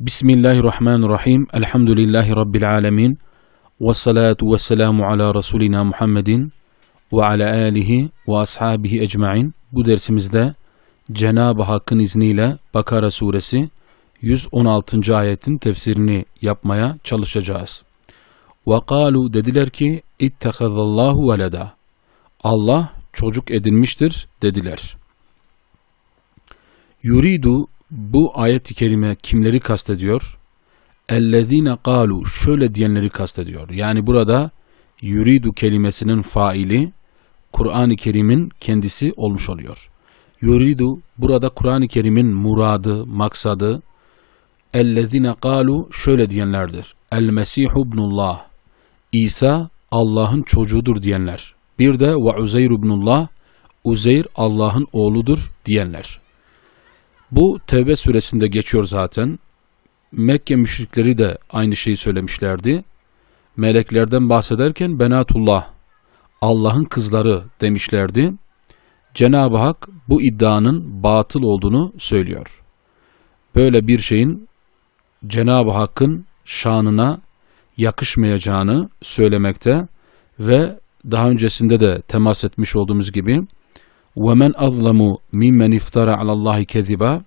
Bismillahirrahmanirrahim. Elhamdülillahi Rabbil alemin. Ve salatu ve selamu ala Resulina Muhammedin ve ala alihi ve ashabihi ecmain. Bu dersimizde Cenab-ı Hakk'ın izniyle Bakara suresi 116. ayetin tefsirini yapmaya çalışacağız. Kalu dediler ki ittehazallahu veleda. Allah çocuk edinmiştir dediler. Yuridu bu ayet-i kerime kimleri kastediyor? Ellezine kalu şöyle diyenleri kastediyor. Yani burada yuridu kelimesinin faili Kur'an-ı Kerim'in kendisi olmuş oluyor. Yuridu burada Kur'an-ı Kerim'in muradı, maksadı ellezine kalu şöyle diyenlerdir. El Mesihu ibnullah. İsa Allah'ın çocuğudur diyenler. Bir de ve Uzeyr ibnullah. Uzeyr Allah'ın oğludur diyenler. Bu Tevbe suresinde geçiyor zaten. Mekke müşrikleri de aynı şeyi söylemişlerdi. Meleklerden bahsederken Benatullah, Allah'ın kızları demişlerdi. Cenab-ı Hak bu iddianın batıl olduğunu söylüyor. Böyle bir şeyin Cenab-ı Hakk'ın şanına yakışmayacağını söylemekte ve daha öncesinde de temas etmiş olduğumuz gibi وَمَنْ أَظْلَمُ مِمَّنْ اِفْتَرَ عَلَى اللّٰهِ كَذِبًا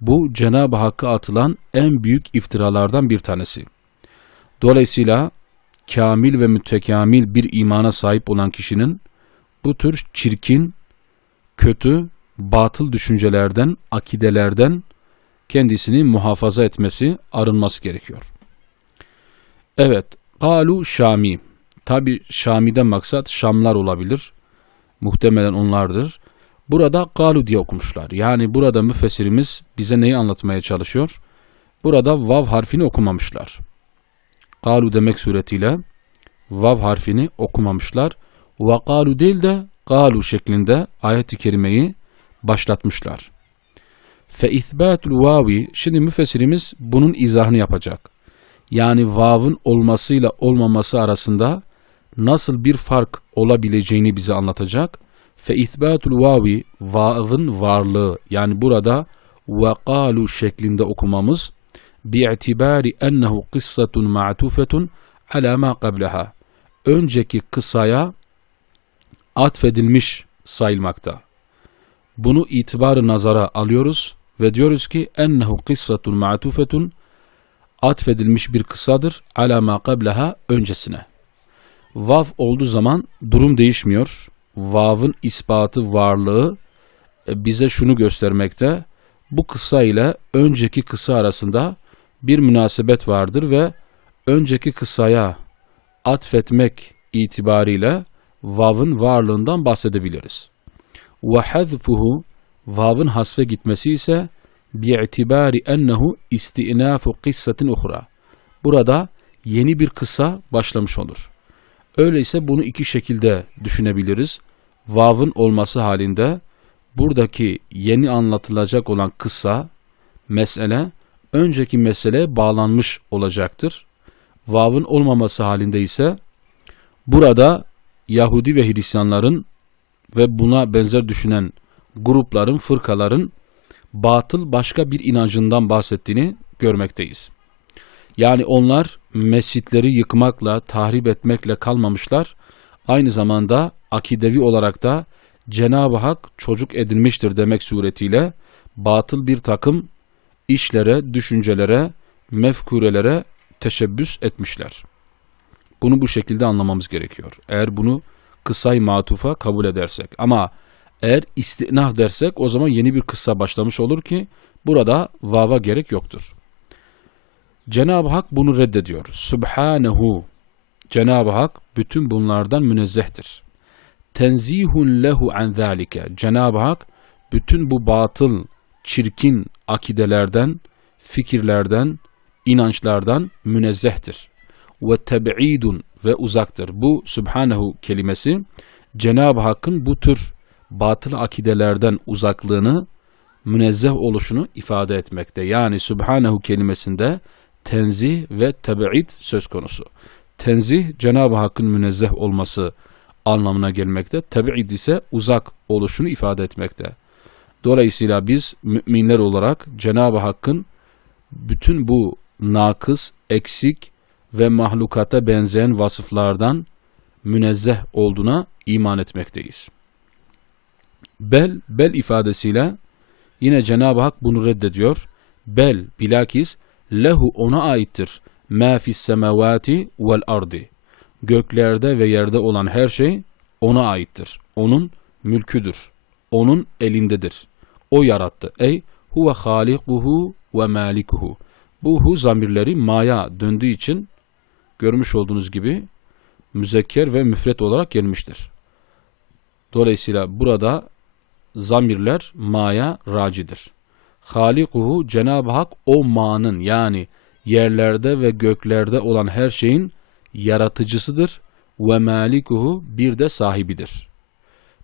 Bu Cenab-ı Hakk'a atılan en büyük iftiralardan bir tanesi. Dolayısıyla kamil ve mütekamil bir imana sahip olan kişinin bu tür çirkin, kötü, batıl düşüncelerden, akidelerden kendisini muhafaza etmesi, arınması gerekiyor. Evet, Galu Şami. Tabi Şami'den maksat Şamlar olabilir. Muhtemelen onlardır. Burada Galu diye okumuşlar. Yani burada müfessirimiz bize neyi anlatmaya çalışıyor? Burada vav harfini okumamışlar. Galu demek suretiyle vav harfini okumamışlar. Ve galu değil de galu şeklinde ayet-i kerimeyi başlatmışlar. Fe isbatul vavi şimdi müfessirimiz bunun izahını yapacak. Yani vav'ın olmasıyla olmaması arasında nasıl bir fark olabileceğini bize anlatacak. Fe isbatul vavi vav'ın varlığı yani burada ve qalu şeklinde okumamız bi'tibari ennehu kıssatun ma'tufetun ala ma qablaha. Önceki kısaya atfedilmiş sayılmakta. Bunu itibarı nazara alıyoruz ve diyoruz ki ennehu kıssatun ma'tufetun atfedilmiş bir kısadır ala ma qablaha öncesine. Vav olduğu zaman durum değişmiyor. Vav'ın ispatı varlığı e, bize şunu göstermekte. Bu kısa ile önceki kısa arasında bir münasebet vardır ve önceki kısaya atfetmek itibariyle vav'ın varlığından bahsedebiliriz. Hazfuhu vav'ın hasfe gitmesi ise bi'tibari ennehu istinafu kıssatin uhra. Burada yeni bir kısa başlamış olur. Öyleyse bunu iki şekilde düşünebiliriz. Vav'ın olması halinde buradaki yeni anlatılacak olan kıssa, mesele, önceki meseleye bağlanmış olacaktır. Vav'ın olmaması halinde ise burada Yahudi ve Hristiyanların ve buna benzer düşünen grupların, fırkaların batıl başka bir inancından bahsettiğini görmekteyiz. Yani onlar mescitleri yıkmakla, tahrip etmekle kalmamışlar. Aynı zamanda akidevi olarak da Cenab-ı Hak çocuk edinmiştir demek suretiyle batıl bir takım işlere, düşüncelere, mefkurelere teşebbüs etmişler. Bunu bu şekilde anlamamız gerekiyor. Eğer bunu kısay matufa kabul edersek. Ama eğer istinaf dersek o zaman yeni bir kıssa başlamış olur ki burada vava gerek yoktur. Cenab-ı Hak bunu reddediyor. Subhanehu. Cenab-ı Hak bütün bunlardan münezzehtir. Tenzihun lehu an zalike. Cenab-ı Hak bütün bu batıl, çirkin akidelerden, fikirlerden, inançlardan münezzehtir. Ve teb'idun ve uzaktır. Bu Subhanehu kelimesi Cenab-ı Hakk'ın bu tür batıl akidelerden uzaklığını, münezzeh oluşunu ifade etmekte. Yani Subhanehu kelimesinde tenzih ve tebeid söz konusu. Tenzih Cenab-ı Hakk'ın münezzeh olması anlamına gelmekte. Tebeid ise uzak oluşunu ifade etmekte. Dolayısıyla biz müminler olarak Cenab-ı Hakk'ın bütün bu nakıs, eksik ve mahlukata benzeyen vasıflardan münezzeh olduğuna iman etmekteyiz. Bel, bel ifadesiyle yine Cenab-ı Hak bunu reddediyor. Bel, bilakis, lehu ona aittir. Ma fis semavati vel ardi. Göklerde ve yerde olan her şey ona aittir. Onun mülküdür. Onun elindedir. O yarattı. Ey huve halikuhu ve malikuhu. Bu hu zamirleri maya döndüğü için görmüş olduğunuz gibi müzekker ve müfret olarak gelmiştir. Dolayısıyla burada zamirler maya racidir. Halikuhu Cenab-ı Hak o ma'nın yani yerlerde ve göklerde olan her şeyin yaratıcısıdır ve malikuhu bir de sahibidir.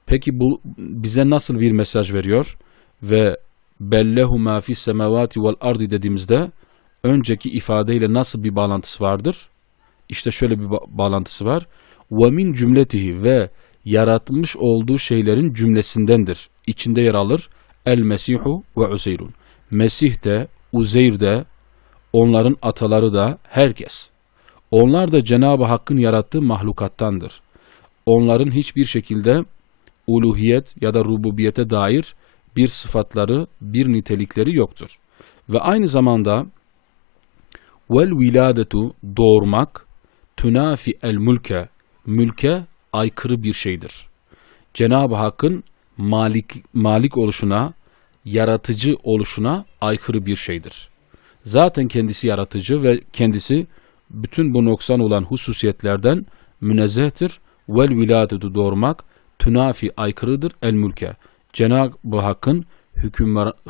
Peki bu bize nasıl bir mesaj veriyor? Ve bellehu ma fis semavati vel ardi dediğimizde önceki ifadeyle nasıl bir bağlantısı vardır? İşte şöyle bir ba bağlantısı var. Ve min cümletihi ve yaratmış olduğu şeylerin cümlesindendir. İçinde yer alır. El Mesihu ve Uzeyrun. Mesih de, Uzeyr de, onların ataları da herkes. Onlar da Cenab-ı Hakk'ın yarattığı mahlukattandır. Onların hiçbir şekilde uluhiyet ya da rububiyete dair bir sıfatları, bir nitelikleri yoktur. Ve aynı zamanda vel viladetu doğurmak tunafi el mülke mülke aykırı bir şeydir. Cenab-ı Hakk'ın malik, malik oluşuna, yaratıcı oluşuna aykırı bir şeydir. Zaten kendisi yaratıcı ve kendisi bütün bu noksan olan hususiyetlerden münezzehtir. Vel viladetu doğurmak tünafi aykırıdır el mülke. Cenab-ı Hakk'ın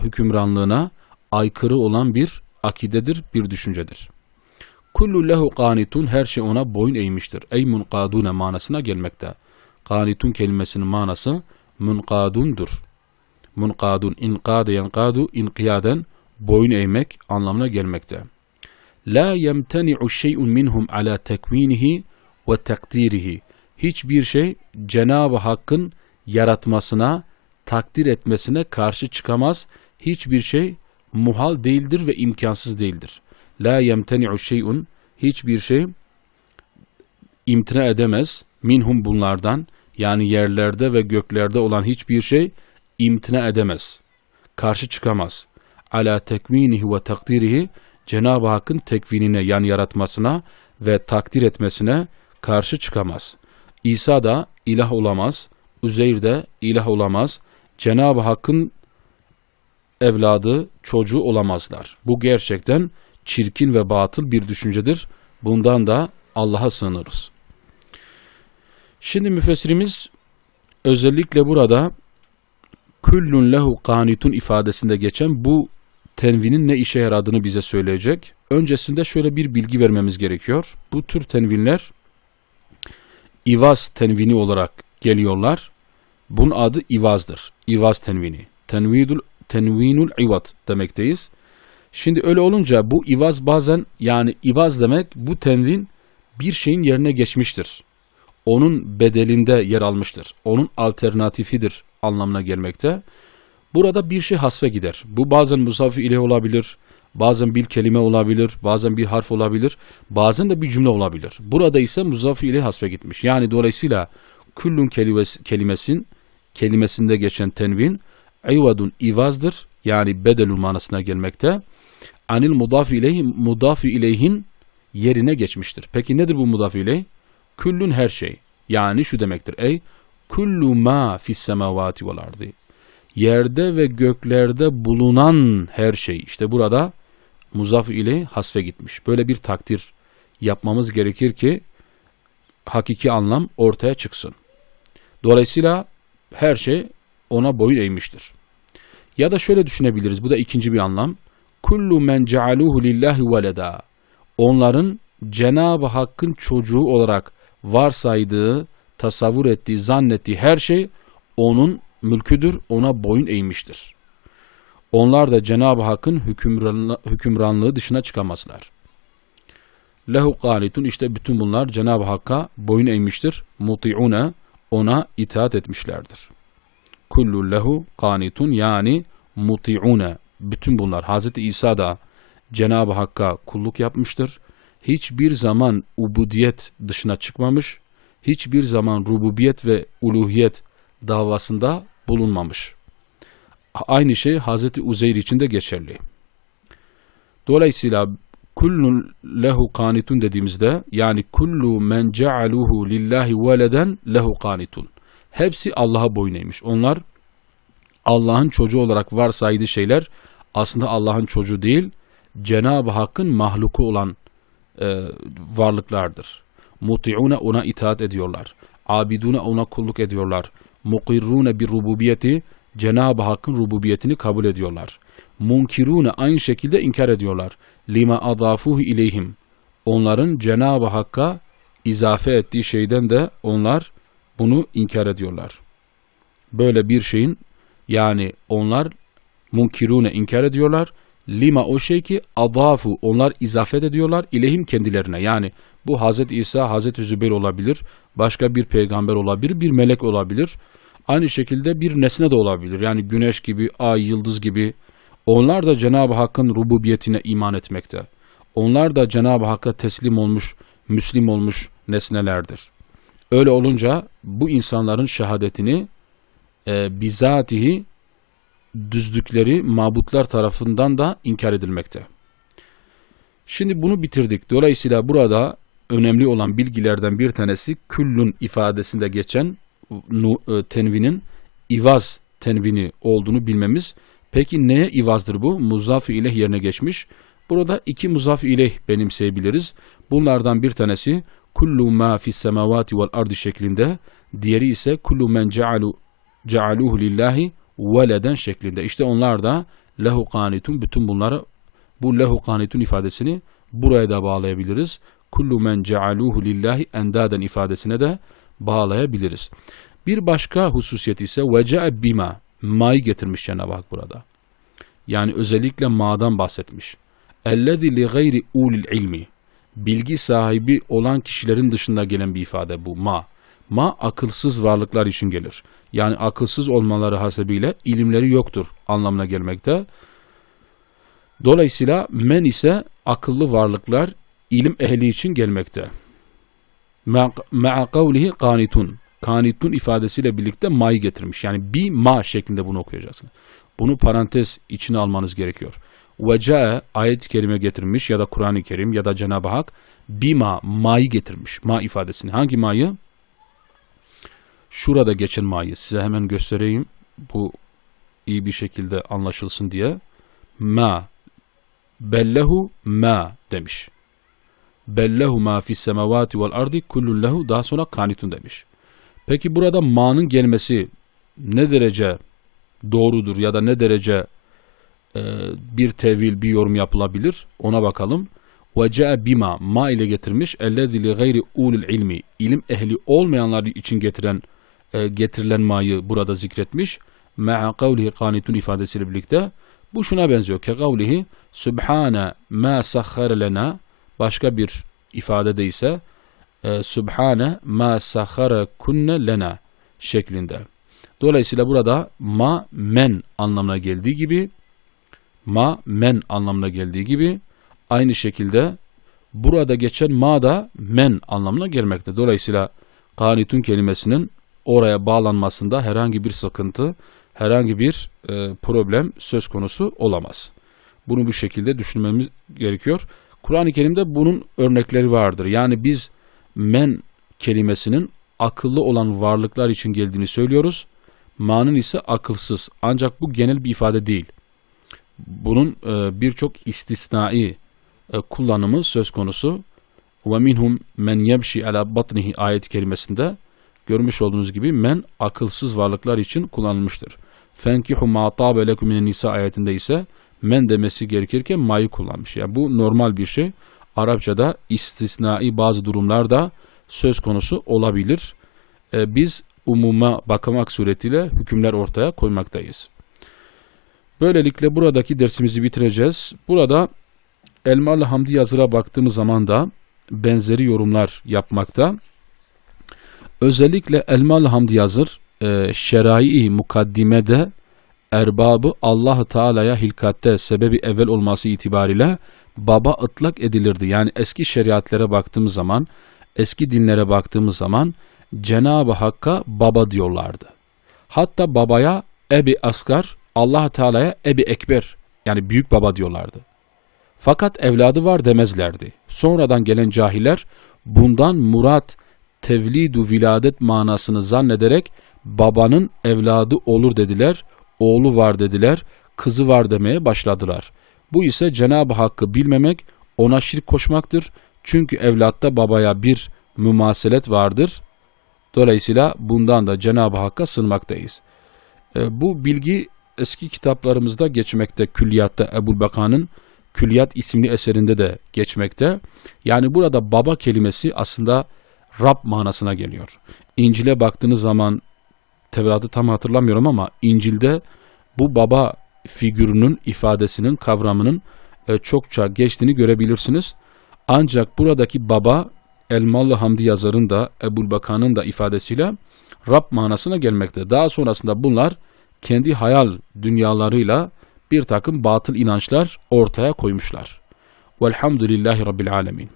hükümranlığına aykırı olan bir akidedir, bir düşüncedir. Kullu lehu qanitun her şey ona boyun eğmiştir. Ey munkadune manasına gelmekte. Qanitun kelimesinin manası munkadundur. Munkadun inkade yankadu inkiyaden boyun eğmek anlamına gelmekte. La yemteni'u şey'un minhum ala tekvinihi ve takdirihi. Hiçbir şey Cenab-ı Hakk'ın yaratmasına, takdir etmesine karşı çıkamaz. Hiçbir şey muhal değildir ve imkansız değildir. La yemteni'u şey'un hiçbir şey imtina edemez. Minhum bunlardan yani yerlerde ve göklerde olan hiçbir şey imtina edemez. Karşı çıkamaz. Ala tekvinihi ve takdirihi Cenab-ı Hakk'ın tekvinine yani yaratmasına ve takdir etmesine karşı çıkamaz. İsa da ilah olamaz. Üzeyr de ilah olamaz. Cenab-ı Hakk'ın evladı, çocuğu olamazlar. Bu gerçekten çirkin ve batıl bir düşüncedir. Bundan da Allah'a sığınırız. Şimdi müfessirimiz özellikle burada küllün lehu kanitun ifadesinde geçen bu tenvinin ne işe yaradığını bize söyleyecek. Öncesinde şöyle bir bilgi vermemiz gerekiyor. Bu tür tenvinler ivaz tenvini olarak geliyorlar. Bunun adı ivazdır. İvaz tenvini. Tenvidul, tenvinul ivat demekteyiz. Şimdi öyle olunca bu ivaz bazen yani ivaz demek bu tenvin bir şeyin yerine geçmiştir. Onun bedelinde yer almıştır. Onun alternatifidir anlamına gelmekte. Burada bir şey hasfe gider. Bu bazen musafi ile olabilir, bazen bir kelime olabilir, bazen bir harf olabilir, bazen de bir cümle olabilir. Burada ise muzafi ile hasfe gitmiş. Yani dolayısıyla küllün kelimesin kelimesinde geçen tenvin ivadun ivazdır. Yani bedelul manasına gelmekte anil mudafi ileyhi mudafi ileyhin yerine geçmiştir. Peki nedir bu mudafi ileyh? Küllün her şey. Yani şu demektir. Ey kullu ma fis semavati vel ardi. Yerde ve göklerde bulunan her şey. İşte burada muzaf ile hasfe gitmiş. Böyle bir takdir yapmamız gerekir ki hakiki anlam ortaya çıksın. Dolayısıyla her şey ona boyun eğmiştir. Ya da şöyle düşünebiliriz. Bu da ikinci bir anlam kullu men cealuhu lillahi veleda. Onların Cenab-ı Hakk'ın çocuğu olarak varsaydığı, tasavvur ettiği, zannettiği her şey onun mülküdür, ona boyun eğmiştir. Onlar da Cenab-ı Hakk'ın hükümranlığı dışına çıkamazlar. Lehu qanitun işte bütün bunlar Cenab-ı Hakk'a boyun eğmiştir. Muti'une ona itaat etmişlerdir. Kullu lehu qanitun yani muti'une bütün bunlar Hazreti İsa da Cenab-ı Hakk'a kulluk yapmıştır. Hiçbir zaman ubudiyet dışına çıkmamış. Hiçbir zaman rububiyet ve uluhiyet davasında bulunmamış. Aynı şey Hazreti Uzeyr için de geçerli. Dolayısıyla kullun lehu kanitun dediğimizde yani kullu men cealuhu lillahi veleden lehu kanitun. Hepsi Allah'a boyun eğmiş. Onlar Allah'ın çocuğu olarak varsaydığı şeyler aslında Allah'ın çocuğu değil, Cenab-ı Hakk'ın mahluku olan e, varlıklardır. Muti'une ona itaat ediyorlar. Abidune ona kulluk ediyorlar. Mukirrune bir rububiyeti Cenab-ı Hakk'ın rububiyetini kabul ediyorlar. Munkirune aynı şekilde inkar ediyorlar. Lima adafuhu ileyhim. Onların Cenab-ı Hakk'a izafe ettiği şeyden de onlar bunu inkar ediyorlar. Böyle bir şeyin yani onlar munkirune inkar ediyorlar. Lima o şey ki adafu onlar izafet ediyorlar ilehim kendilerine. Yani bu Hazreti İsa, Hazreti Zübeyir olabilir, başka bir peygamber olabilir, bir melek olabilir. Aynı şekilde bir nesne de olabilir. Yani güneş gibi, ay, yıldız gibi. Onlar da Cenab-ı Hakk'ın rububiyetine iman etmekte. Onlar da Cenab-ı Hakk'a teslim olmuş, müslim olmuş nesnelerdir. Öyle olunca bu insanların şehadetini e, bizatihi düzdükleri mabutlar tarafından da inkar edilmekte. Şimdi bunu bitirdik. Dolayısıyla burada önemli olan bilgilerden bir tanesi küllün ifadesinde geçen e, tenvinin ivaz tenvini olduğunu bilmemiz. Peki neye ivazdır bu? Muzaf-ı ileh yerine geçmiş. Burada iki muzaf-ı ileh benimseyebiliriz. Bunlardan bir tanesi kullu ma fis semavati vel ardi şeklinde, diğeri ise kullu men cealu cealuhu lillahi veleden şeklinde. İşte onlar da lehu kanitun bütün bunları bu lehu kanitun ifadesini buraya da bağlayabiliriz. Kullu men cealuhu lillahi endaden ifadesine de bağlayabiliriz. Bir başka hususiyet ise vece'e bima. Ma'yı getirmiş Cenab-ı Hak burada. Yani özellikle ma'dan bahsetmiş. Ellezî li gayri ulil ilmi. Bilgi sahibi olan kişilerin dışında gelen bir ifade bu ma. Ma akılsız varlıklar için gelir. Yani akılsız olmaları hasebiyle ilimleri yoktur anlamına gelmekte. Dolayısıyla men ise akıllı varlıklar ilim ehli için gelmekte. Ma'a kavlihi kanitun. Kanitun ifadesiyle birlikte ma'yı getirmiş. Yani bi ma şeklinde bunu okuyacaksınız. Bunu parantez içine almanız gerekiyor. Ve ayet-i kerime getirmiş ya da Kur'an-ı Kerim ya da Cenab-ı Hak bima ma'yı getirmiş. Ma ifadesini. Hangi ma'yı? Şurada geçen ma'yı size hemen göstereyim. Bu iyi bir şekilde anlaşılsın diye. Ma bellehu ma demiş. Bellehu ma fis semavati vel ardi kullun lehu daha sonra kanitun demiş. Peki burada ma'nın gelmesi ne derece doğrudur ya da ne derece e, bir tevil, bir yorum yapılabilir ona bakalım. Ve bima ma ile getirmiş. Ellezî li gayri ulul ilmi. İlim ehli olmayanlar için getiren e, getirilen ma'yı burada zikretmiş. Ma'a kavlihi kanitun ifadesiyle birlikte. Bu şuna benziyor. Ke kavlihi Sübhane ma sahhare lena başka bir ifadede ise e, Sübhane ma sahhare kunne lena şeklinde. Dolayısıyla burada ma men anlamına geldiği gibi ma men anlamına geldiği gibi aynı şekilde burada geçen ma da men anlamına gelmekte. Dolayısıyla kanitun kelimesinin oraya bağlanmasında herhangi bir sıkıntı, herhangi bir e, problem söz konusu olamaz. Bunu bu şekilde düşünmemiz gerekiyor. Kur'an-ı Kerim'de bunun örnekleri vardır. Yani biz men kelimesinin akıllı olan varlıklar için geldiğini söylüyoruz. Ma'nın ise akılsız. Ancak bu genel bir ifade değil. Bunun e, birçok istisnai e, kullanımı söz konusu. Ve minhum men yemşi ala batnihi ayet kelimesinde görmüş olduğunuz gibi men akılsız varlıklar için kullanılmıştır. Fenkihu ma tabe lekum nisa ayetinde ise men demesi gerekirken ma'yı kullanmış. Yani bu normal bir şey. Arapçada istisnai bazı durumlarda söz konusu olabilir. Ee, biz umuma bakmak suretiyle hükümler ortaya koymaktayız. Böylelikle buradaki dersimizi bitireceğiz. Burada Elmalı Hamdi yazıra baktığımız zaman da benzeri yorumlar yapmakta. Özellikle Elmalı Hamdi yazır e, Şerai Mukaddimede erbabı Allah Teala'ya hilkatte sebebi evvel olması itibariyle baba ıtlak edilirdi. Yani eski şeriatlere baktığımız zaman, eski dinlere baktığımız zaman Cenab-ı Hakk'a baba diyorlardı. Hatta babaya Ebi Asgar, Allah Teala'ya Ebi Ekber yani büyük baba diyorlardı. Fakat evladı var demezlerdi. Sonradan gelen cahiller bundan murat tevlidu viladet manasını zannederek babanın evladı olur dediler, oğlu var dediler, kızı var demeye başladılar. Bu ise Cenab-ı Hakk'ı bilmemek, ona şirk koşmaktır. Çünkü evlatta babaya bir mümaselet vardır. Dolayısıyla bundan da Cenab-ı Hakk'a sığınmaktayız. E, bu bilgi eski kitaplarımızda geçmekte. Külliyatta Ebul Baka'nın Külliyat isimli eserinde de geçmekte. Yani burada baba kelimesi aslında Rab manasına geliyor. İncil'e baktığınız zaman Tevrat'ı tam hatırlamıyorum ama İncil'de bu baba figürünün ifadesinin kavramının e, çokça geçtiğini görebilirsiniz. Ancak buradaki baba Elmalı Hamdi yazarın da Ebul Baka'nın da ifadesiyle Rab manasına gelmekte. Daha sonrasında bunlar kendi hayal dünyalarıyla bir takım batıl inançlar ortaya koymuşlar. Velhamdülillahi Rabbil Alemin.